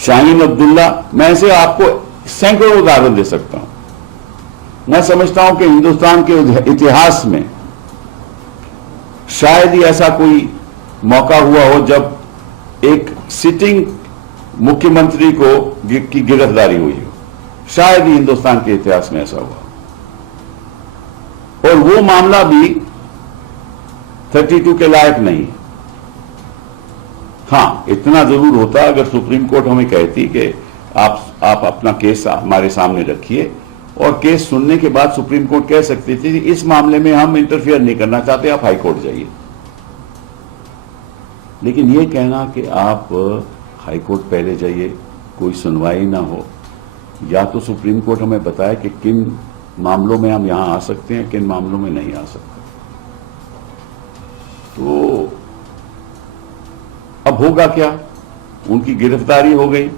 शाहीन अब्दुल्ला, मैं ऐसे आपको सैकड़ों उदाहरण दे सकता हूं। मैं समझता हूं कि हिंदुस्तान के इतिहास में शायद ही ऐसा कोई मौका हुआ हो जब एक सिटिंग मुख्यमंत्री की गिरफ्तारी हुई हो। शायद ही हिंदुस्तान के इतिहास में ऐसा हुआ, और वो मामला भी 32 के लायक नहीं। हां, इतना जरूर होता अगर सुप्रीम कोर्ट हमें कहती कि आप अपना केस हमारे सामने रखिए, और केस सुनने के बाद सुप्रीम कोर्ट कह सकती थी इस मामले में हम इंटरफियर नहीं करना चाहते, आप हाई कोर्ट जाइए। लेकिन यह कहना कि आप हाई कोर्ट पहले जाइए, कोई सुनवाई ना हो, या तो सुप्रीम कोर्ट हमें बताए कि किन मामलों में हम यहां आ सकते हैं, किन मामलों में नहीं आ सकते। तो अब होगा क्या? उनकी गिरफ्तारी हो गई,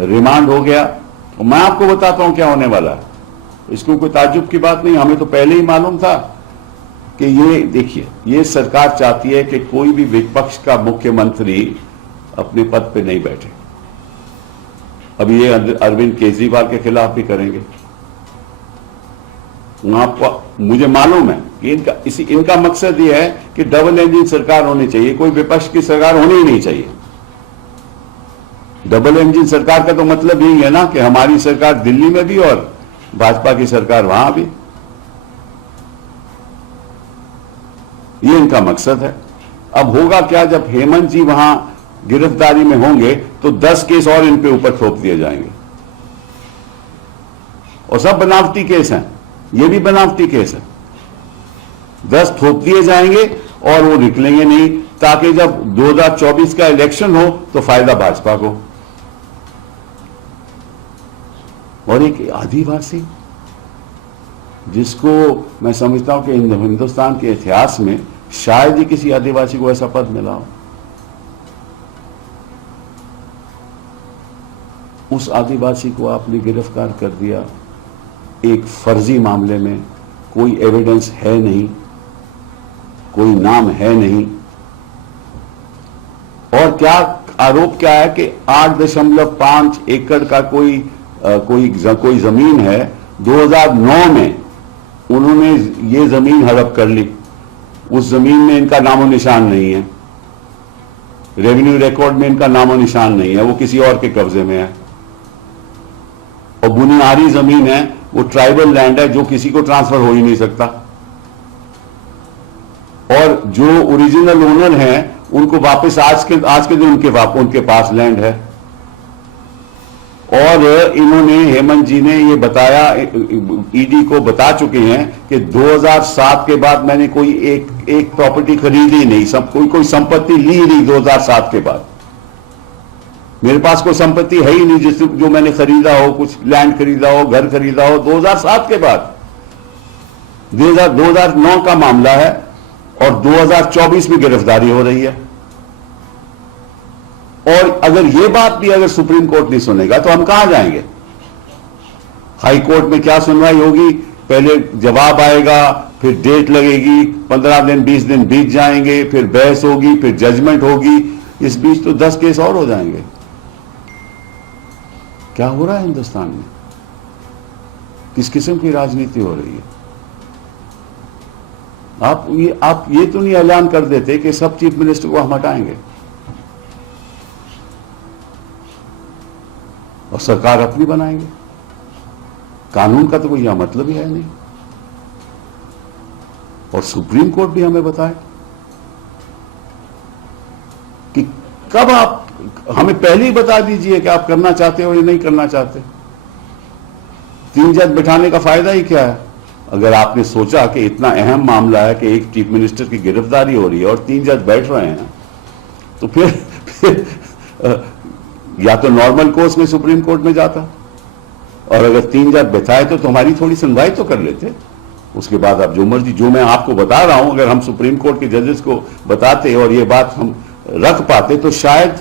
रिमांड हो गया, और मैं आपको बताता हूं क्या होने वाला है। इसको कोई ताज्जुब की बात नहीं, हमें तो पहले ही मालूम था कि ये देखिए, ये सरकार चाहती है कि कोई भी विपक्ष का मुख्यमंत्री अपने पद पे नहीं बैठे। अब ये अरविंद केजरीवाल के खिलाफ भी करेंगे। आपको मुझे मालूम है कि इनका मकसद ये है कि डबल इंजन सरकार होनी चाहिए, कोई विपक्ष की सरकार होनी ही नहीं चाहिए। डबल इंजन सरकार का तो मतलब यही है ना कि हमारी सरकार दिल्ली में भी और भाजपा की सरकार वहां भी। ये इनका मकसद है। अब होगा क्या, जब हेमंत जी वहां गिरफ्तारी में होंगे तो 10 केस और इन पे ऊपर थोप दिए जाएंगे, और सब बनावटी केस हैं। ये भी बनावटी केस है। 10 थोप दिए जाएंगे और वो निकलेंगे नहीं, ताकि जब 2024 का इलेक्शन हो तो फायदा भाजपा को। और एक आदिवासी, जिसको मैं समझता हूं कि हिंदुस्तान के इतिहास में शायद ही किसी आदिवासी को ऐसा पद मिला हो, उस आदिवासी को आपने गिरफ्तार कर दिया एक फर्जी मामले में। कोई एविडेंस है नहीं, कोई नाम है नहीं, और क्या आरोप क्या है कि 8.5 एकड़ का कोई जमीन है। 2009 में उन्होंने ये जमीन हड़प कर ली। उस जमीन में इनका नामो निशान नहीं है, रेवेन्यू रिकॉर्ड में इनका नामो निशान नहीं है, वो किसी और के कब्जे में है। और बुनियादी जमीन है, वो ट्राइबल लैंड है, जो किसी को ट्रांसफर हो ही नहीं सकता। और जो ओरिजिनल ओनर हैं उनको वापस आज के दिन उनके पास लैंड है। और इन्होंने, हेमंत जी ने ये बताया, ईडी को बता चुके हैं कि 2007 के बाद मैंने कोई एक प्रॉपर्टी खरीदी नहीं, कोई संपत्ति ली नहीं। 2007 के बाद मेरे पास कोई संपत्ति है ही नहीं जो मैंने खरीदा हो, कुछ लैंड खरीदा हो, घर खरीदा हो। 2007 के बाद 2009 का मामला है, और 2024 में गिरफ्तारी हो रही है। और अगर ये बात भी अगर सुप्रीम कोर्ट नहीं सुनेगा तो हम कहां जाएंगे? हाई कोर्ट में क्या सुनवाई होगी? पहले जवाब आएगा, फिर डेट लगेगी, 15 दिन 20 दिन बीत जाएंगे, फिर बहस होगी, फिर जजमेंट होगी। इस बीच तो 10 केस और हो जाएंगे। क्या हो रहा है हिंदुस्तान में? किस किस्म की राजनीति हो रही है? आप ये तो नहीं ऐलान कर देते कि सब चीफ मिनिस्टर को हम हटाएंगे और सरकार अपनी बनाएंगे। कानून का तो कोई यह मतलब ही है नहीं। और सुप्रीम कोर्ट भी हमें बताए कि कब आप, हमें पहले ही बता दीजिए कि आप करना चाहते हो या नहीं करना चाहते। 3 जज बिठाने का फायदा ही क्या है? अगर आपने सोचा कि इतना अहम मामला है कि एक चीफ मिनिस्टर की गिरफ्तारी हो रही है और 3 जज बैठ रहे हैं, तो फिर या तो नॉर्मल कोर्स में सुप्रीम कोर्ट में जाता, और अगर 3 जज बैठाए तो तुम्हारी थोड़ी सुनवाई तो कर लेते। उसके बाद आप जो मर्जी, जो मैं आपको बता रहा हूं, अगर हम सुप्रीम कोर्ट के जजेस को बताते और ये बात हम रख पाते तो शायद